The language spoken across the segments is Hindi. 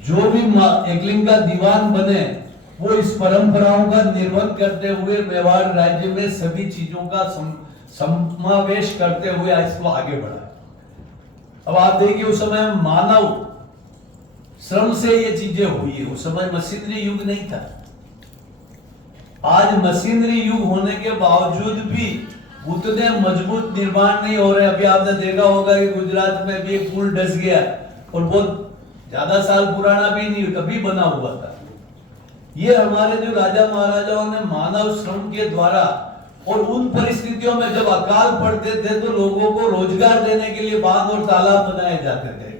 जो भी एकलिंग का दीवान बने वो इस परंपराओं का निर्वहन करते हुए मेवाड़ राज्य में सभी चीजों का समावेश करते हुए इसको आगे बढ़ाए। अब आप देखिए उस समय मानव श्रम से ये चीजें हुई है, उस समय मशीनरी युग नहीं था। आज मशीनरी युग होने के बावजूद भी उतने मजबूत निर्माण नहीं हो रहे। अभी आपने देखा होगा कि गुजरात में भी एक पुल धंस गया और बहुत ज्यादा साल पुराना भी नहीं, कभी बना हुआ था। ये हमारे जो राजा महाराजाओं ने मानव श्रम के द्वारा और उन परिस्थितियों में जब अकाल पड़ते थे तो लोगों को रोजगार देने के लिए बांध और तालाब बनाए जाते थे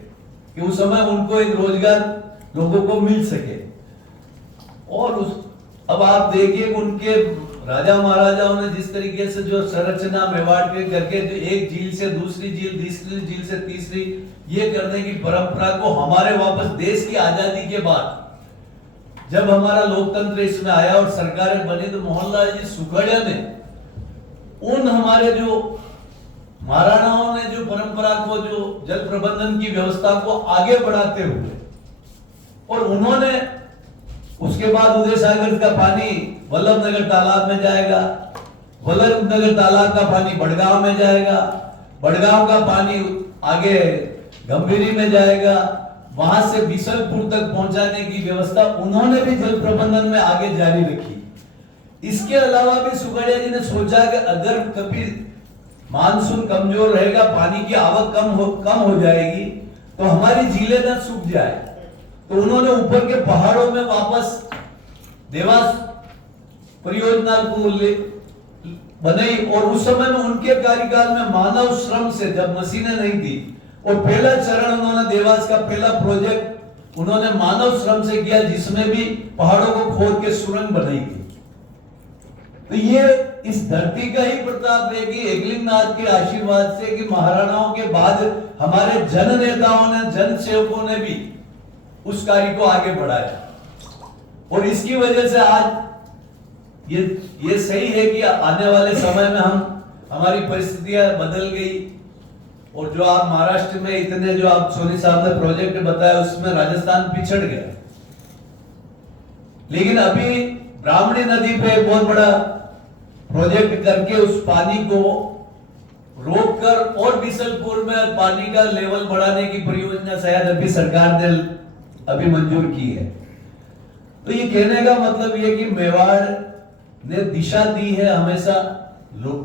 कि उस समय उनको एक रोजगार लोगों को मिल सके। और अब आप देखिए उनके राजा महाराजाओं ने जिस तरीके से जो संरचना मेवाड़ के करके जो एक झील से दूसरी झील, दूसरी झील से तीसरी, ये करने की परंपरा को हमारे वापस देश की आजादी के बाद जब हमारा लोकतंत्र इसमें आया और सरकारें बनी तो मोहनलाल जी सुखड़िया ने उन हमारे जो महाराणाओं ने जो परंपरा को, जो जल प्रबंधन की व्यवस्था को आगे बढ़ाते हुए, और उन्होंने उसके बाद उदय सागर का पानी वल्लभनगर तालाब में जाएगा, वल्लभनगर तालाब का पानी बड़गांव में जाएगा, बड़गांव का पानी आगे गंभीरी में जाएगा, वहां से बिसलपुर तक पहुंचाने की व्यवस्था उन्होंने भी जल प्रबंधन में आगे जारी रखी। इसके अलावा भी सुखड़िया जी ने सोचा कि अगर कभी मानसून कमजोर रहेगा, पानी की आवक कम हो जाएगी तो हमारी झीलें न सूख जाए, तो उन्होंने ऊपर के पहाड़ों में वापस देवास परियोजना को बनाई। और उस समय में उनके कार्यकाल में मानव श्रम से, जब मशीनें नहीं थी, और पहला चरण उन्होंने देवास का पहला प्रोजेक्ट उन्होंने मानव श्रम से किया, जिसमें भी पहाड़ों को खोद के सुरंग बनाई थी। तो ये इस धरती का ही प्रताप है कि एकलिंगनाथ के आशीर्वाद से कि महाराणाओं के बाद हमारे जन नेताओं ने, जन सेवकों ने भी उस कार्य को आगे बढ़ाया। और इसकी वजह से आज ये सही है कि आने वाले समय में हमारी परिस्थितियां बदल गई। और जो आप महाराष्ट्र में इतने जो आप सोनी साहब ने प्रोजेक्ट बताया उसमें राजस्थान पिछड़ गया, लेकिन अभी ब्राह्मणी नदी पे बहुत बड़ा प्रोजेक्ट करके उस पानी को रोककर और बिसलपुर में पानी का लेवल बढ़ाने की परियोजना शायद अभी सरकार ने अभी मंजूर की है। तो ये कहने का मतलब ये कि मेवाड़ ने दिशा दी है हमेशा लोग,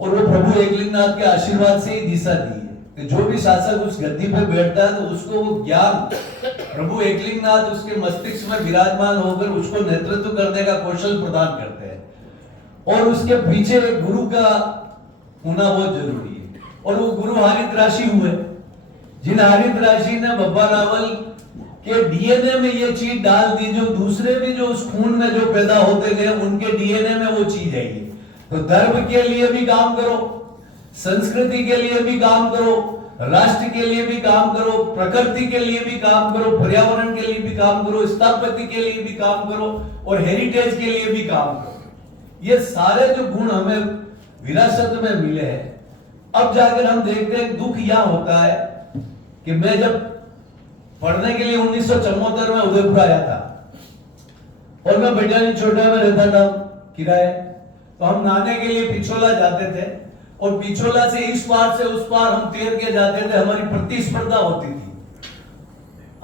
और वो प्रभु एकलिंगनाथ के आशीर्वाद से ही दिशा दी है कि जो भी शासक उस गद्दी पे बैठता है तो उसको वो ज्ञान प्रभु एकलिंगनाथ उसके मस्तिष्क में विराजमान होकर उसको नेतृत्व करने का कौशल प्रदान करते हैं। और उसके पीछे एक गुरु का होना बहुत जरूरी है, और वो गुरु हरित राशि हुए, जिन हरित राशि ने बब्बा रावल के डीएनए में ये चीज डाल दी, जो दूसरे भी जो उस खून में जो पैदा होते गए उनके डीएनए में वो चीज आई है। तो धर्म के लिए भी काम करो, संस्कृति के लिए भी काम करो, राष्ट्र के लिए भी काम करो, प्रकृति के लिए भी काम करो, पर्यावरण के लिए भी काम करो, स्थापत्य के लिए भी काम करो, और हेरिटेज के लिए भी काम करो। ये सारे जो गुण हमें विरासत में मिले हैं। अब जाकर हम देखते हैं दुख यह होता है कि मैं जब पढ़ने के लिए 1974 में उदयपुर आया था और मैं बेटानी छोटा में रहता था किराए, तो हम नहाने के लिए पिछोला जाते थे और पिछोला से इस पार से उस पार हम तैर के जाते थे, हमारी प्रतिस्पर्धा होती थी।